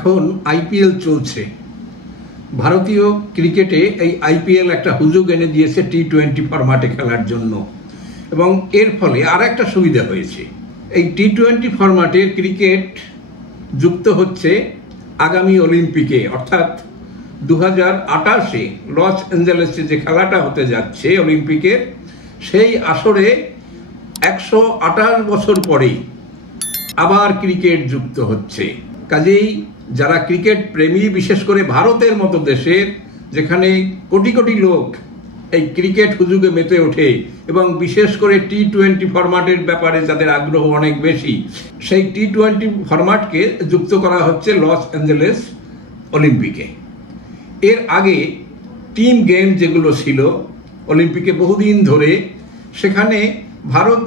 এখন আইপিএল চলছে। ভারতীয় ক্রিকেটে এই আইপিএল একটা হুজুগ এনে দিয়েছে টি-20 ফরম্যাটে খেলার জন্য, এবং এর ফলে আর একটা সুবিধা হয়েছে। এই টি-20 ফরম্যাটের ক্রিকেট যুক্ত হচ্ছে আগামী অলিম্পিকে, অর্থাৎ 2028-এ লস অ্যাঞ্জেলেসে যে খেলাটা হতে যাচ্ছে অলিম্পিকের, সেই আসরে 128 বছর পরেই আবার ক্রিকেট যুক্ত হচ্ছে। কাজেই যারা ক্রিকেট প্রেমী, বিশেষ করে ভারতের মতো দেশের যেখানে কোটি কোটি লোক এই ক্রিকেট হুজুগে মেতে ওঠে এবং বিশেষ করে টি-20 ফরম্যাটের ব্যাপারে যাদের আগ্রহ অনেক বেশি, সেই টি-20 ফরম্যাটকে যুক্ত করা হচ্ছে লস অ্যাঞ্জেলেস অলিম্পিকে। এর আগে টিম গেম যেগুলো ছিল অলিম্পিকে বহুদিন ধরে, সেখানে ভারত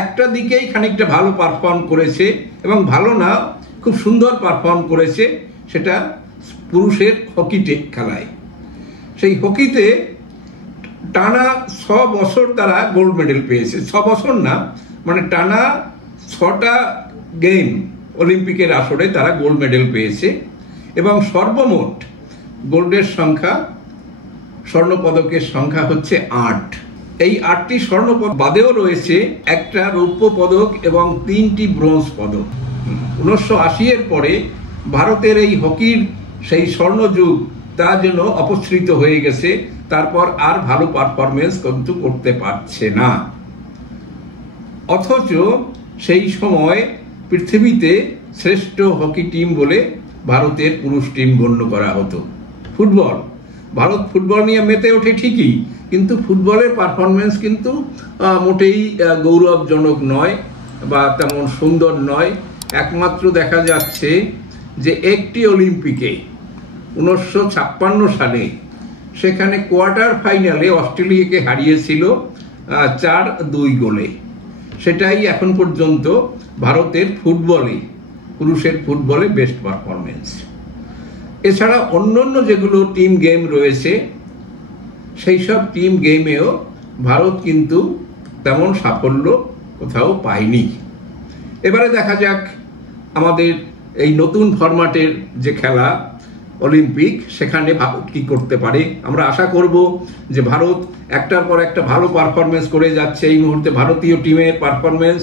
একটা দিকেই খানিকটা ভালো পারফর্ম করেছে, এবং ভালো না, খুব সুন্দর পারফর্ম করেছে, সেটা পুরুষের হকিতে খেলায়। সেই হকিতে টানা 6 বছর তারা গোল্ড মেডেল পেয়েছে। 6 বছর না, মানে টানা 6টা গেম অলিম্পিকের আসরে তারা গোল্ড মেডেল পেয়েছে, এবং সর্বমোট গোল্ডের সংখ্যা, স্বর্ণপদকের সংখ্যা হচ্ছে 8। এই 8টি স্বর্ণপদক বাদেও রয়েছে একটা রৌপ্য পদক এবং 3টি ব্রোঞ্জ পদক। 1980-এর পরে ভারতের এই হকির সেই স্বর্ণযুগ তা যেন অপসৃত হয়ে গেছে, তারপর আর ভালো পারফরমেন্স কিন্তু করতে পারছে না। অথচ সেই সময় পৃথিবীতে শ্রেষ্ঠ হকি টিম বলে ভারতের পুরুষ টিম গণ্য করা হতো। ফুটবল, ভারত ফুটবল নিয়ে মেতে ওঠে ঠিকই, কিন্তু ফুটবলের পারফরমেন্স কিন্তু মোটেই গৌরবজনক নয় বা তেমন সুন্দর নয়। একমাত্র দেখা যাচ্ছে যে একটি অলিম্পিকে 1956 সালে সেখানে কোয়ার্টার ফাইনালে অস্ট্রেলিয়াকে হারিয়েছিল 4-2 গোলে। সেটাই এখন পর্যন্ত ভারতের ফুটবলে, পুরুষের ফুটবলে বেস্ট পারফরমেন্স। এছাড়া অন্যান্য যেগুলো টিম গেম রয়েছে, সেই সব টিম গেমেও ভারত কিন্তু তেমন সাফল্য কোথাও পায়নি। এবারে দেখা যাক আমাদের এই নতুন ফরম্যাটের যে খেলা অলিম্পিক, সেখানে ভারত কি করতে পারে। আমরা আশা করব যে ভারত একটার পর একটা ভালো পারফরমেন্স করে যাচ্ছে। এই মুহূর্তে ভারতীয় টিমের পারফরমেন্স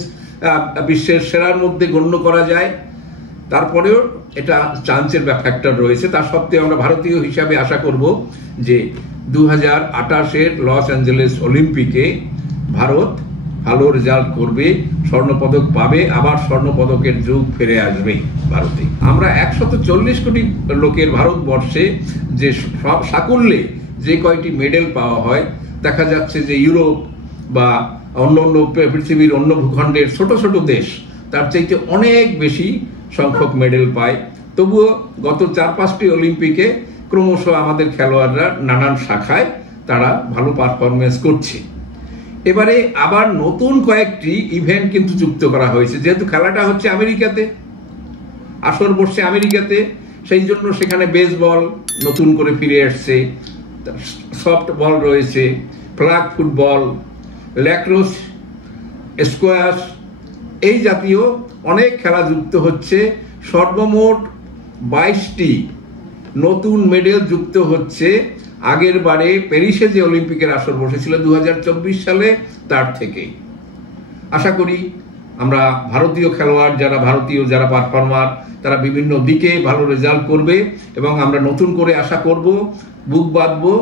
বিশ্বের সেরার মধ্যে গণ্য করা যায়। তারপরেও এটা চান্সের ফ্যাক্টর রয়েছে। তা সত্ত্বেও আমরা ভারতীয় হিসাবে আশা করব যে 2028-এর লস অ্যাঞ্জেলেস অলিম্পিকে ভারত ভালো রেজাল্ট করবে, স্বর্ণপদক পাবে, আবার স্বর্ণপদকের যুগ ফিরে আসবে ভারতে। আমরা 140 কোটি লোকের ভারতবর্ষে যে সব সাকুল্যে যে কয়টি মেডেল পাওয়া হয়, দেখা যাচ্ছে যে ইউরোপ বা অন্য পৃথিবীর অন্য ভূখণ্ডের ছোট ছোট দেশ তার চাইতে অনেক বেশি সংখ্যক মেডেল পায়। তবুও গত 4-5টি অলিম্পিকে ক্রমশ আমাদের খেলোয়াড়রা নানান শাখায় তারা ভালো পারফরমেন্স করছে। এবারে আবার নতুন কয়েকটি ইভেন্ট কিন্তু যুক্ত করা হয়েছে। যেহেতু খেলাটা হচ্ছে আমেরিকাতে, আসর বসছে আমেরিকাতে, সেই জন্য সেখানে বেসবল নতুন করে ফিরে আসছে, সফট বল রয়েছে, ফ্ল্যাগ ফুটবল, ল্যাক্রোস, স্কোয়াশ, এই জাতীয় অনেক খেলা যুক্ত হচ্ছে। সর্বমোট 22টি নতুন মেডেল যুক্ত হচ্ছে আগের বারে প্যারিসে যে অলিম্পিকের আসর বসেছিল 2024 সালে, তার থেকে। আশা করি আমরা ভারতীয় খেলোয়াড় যারা পারফর্মার, তারা বিভিন্ন দিকে ভালো রেজাল্ট করবে, এবং আমরা নতুন করে আশা করব, বুক বাঁধবো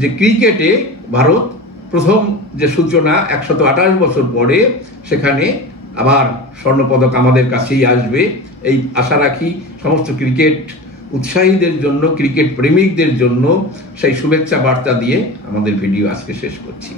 যে ক্রিকেটে ভারত প্রথম যে সূচনা 128 বছর পরে, সেখানে আবার স্বর্ণপদক আমাদের কাছেই আসবে, এই আশা রাখি। সমস্ত ক্রিকেট উৎসাহীদের জন্য, ক্রিকেট প্রেমিকদের জন্য সেই শুভেচ্ছা বার্তা দিয়ে আমাদের ভিডিও আজকে শেষ করছি।